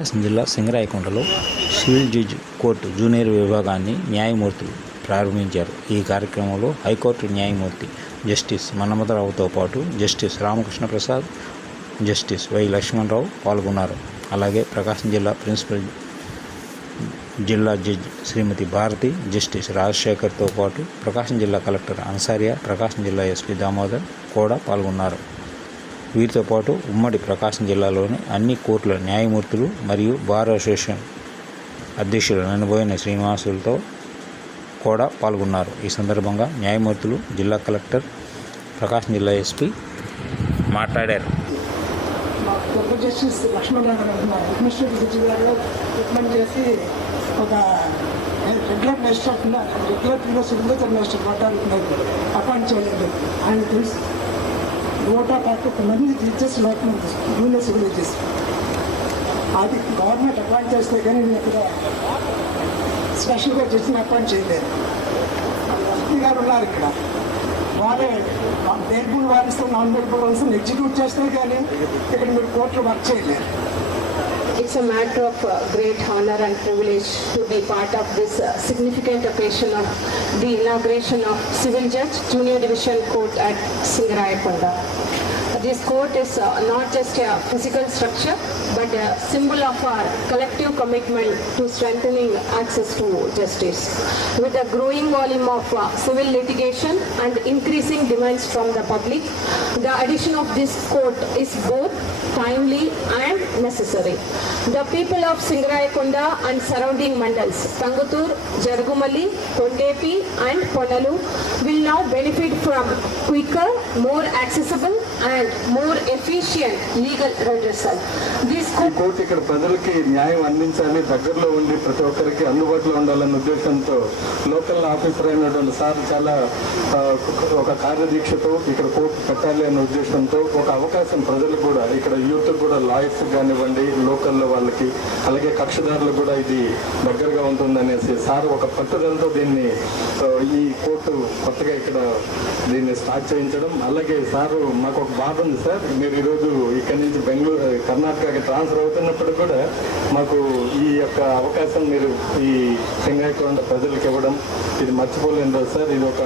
ప్రకాశం జిల్లా సింగరాయకొండలో civil judge court junior విభాగాన్ని న్యాయమూర్తులు ప్రారంభించారు. ఈ కార్యక్రమంలో హైకోర్టు న్యాయమూర్తి జస్టిస్ మన్మథరావుతో పాటు justice Ramakrishna Prasad, justice Y Lakshmanarao పాల్గొన్నారు. అలాగే ప్రకాశం జిల్లా ప్రిన్సిపల్ జిల్లా జడ్జి శ్రీమతి భారతి, జస్టిస్ రాజశేఖర్తో పాటు ప్రకాశం జిల్లా కలెక్టర్ అన్సారియా, ప్రకాశం జిల్లా ఎస్పీ దామోదర్ కూడా పాల్గొన్నారు. వీరితో పాటు ఉమ్మడి ప్రకాశం జిల్లాలోని అన్ని కోర్టుల న్యాయమూర్తులు మరియు బార్ అసోసియేషన్ అధ్యక్షులు నన్నబోయిన శ్రీనివాసులతో కూడా పాల్గొన్నారు. ఈ సందర్భంగా న్యాయమూర్తులు, జిల్లా కలెక్టర్, ప్రకాశం జిల్లా ఎస్పీ మాట్లాడారు. జస్టిస్ లక్ష్మణరావు అడ్మినిస్ట్రేటివ్ జడ్జి గారు రికమెండ్ చేసి ఒక రెగ్యులర్ సిగ్నేచర్ మేజిస్ట్రేట్ పట్టాలకు అపాయింట్ చేయలేదు. ఆయన తెలుసు ఓటా పార్టీ కొంతమంది జడ్జెస్ లోపల జూనియర్ సివిల్ జడ్జెస్ అది గవర్నమెంట్ అపాయింట్ చేస్తే కానీ నేను ఇక్కడ స్పెషల్గా జడ్జిని అపాయింట్ చేయలేదు. ఎస్పీ గారు ఉన్నారు ఇక్కడ, వాళ్ళే బెయిల్బుల్ వారిస్తూ నాన్ బెయిల్బుల్ వారిస్తూ ఎగ్జిక్యూట్ చేస్తే కానీ ఇక్కడ మీరు కోర్టులో వర్క్ చేయలేరు. It's a matter of great honor and privilege to be part of this significant occasion of the inauguration of Civil Judge Junior Division Court at Singarayakonda. This court is not just a physical structure but a symbol of our collective commitment to strengthening access to justice. With a growing volume of civil litigation and increasing demands from the public, the addition of this court is both timely and necessary. The people of Singarayakonda and surrounding mandals, Tangutur, Jaragumalli, Kondepi and Ponalu will now benefit from quicker, more accessible and more efficient legal redressal. ఈ court ఇక్కడ ప్రజలకి న్యాయం అందించాలి, దగ్గరలో ఉండి ప్రతి ఒక్కరికి అందుబాటులో ఉండాలన్న ఉద్దేశంతో లోకల్ ఆఫీసర్ అయినటువంటి సార్ చాలా ఒక కార్యదీక్షతో ఇక్కడ కోర్టు పెట్టాలి అన్న ఉద్దేశంతో ఒక అవకాశం ప్రజలకు కూడా, ఇక్కడ యూత్ కూడా, లాయర్స్ కానివ్వండి, లోకల్లో వాళ్ళకి, అలాగే కక్షదారులకు కూడా ఇది దగ్గరగా ఉంటుందనేసి సార్ ఒక పట్టుదలతో దీన్ని ఈ కోర్టు కొత్తగా ఇక్కడ దీన్ని స్టార్ట్ చేయించడం. అలాగే సారు మాకు ఒక బాధ ఉంది సార్, మీరు ఈరోజు ఇక్కడి నుంచి బెంగళూరు కర్ణాటకకి ట్రాన్స్ఫర్ అవుతున్నప్పుడు కూడా మాకు ఈ యొక్క అవకాశం మీరు ఈ సింగరాయకొండ ప్రజలకు ఇవ్వడం ఇది మర్చిపోలేని రోజు సార్. ఇది ఒక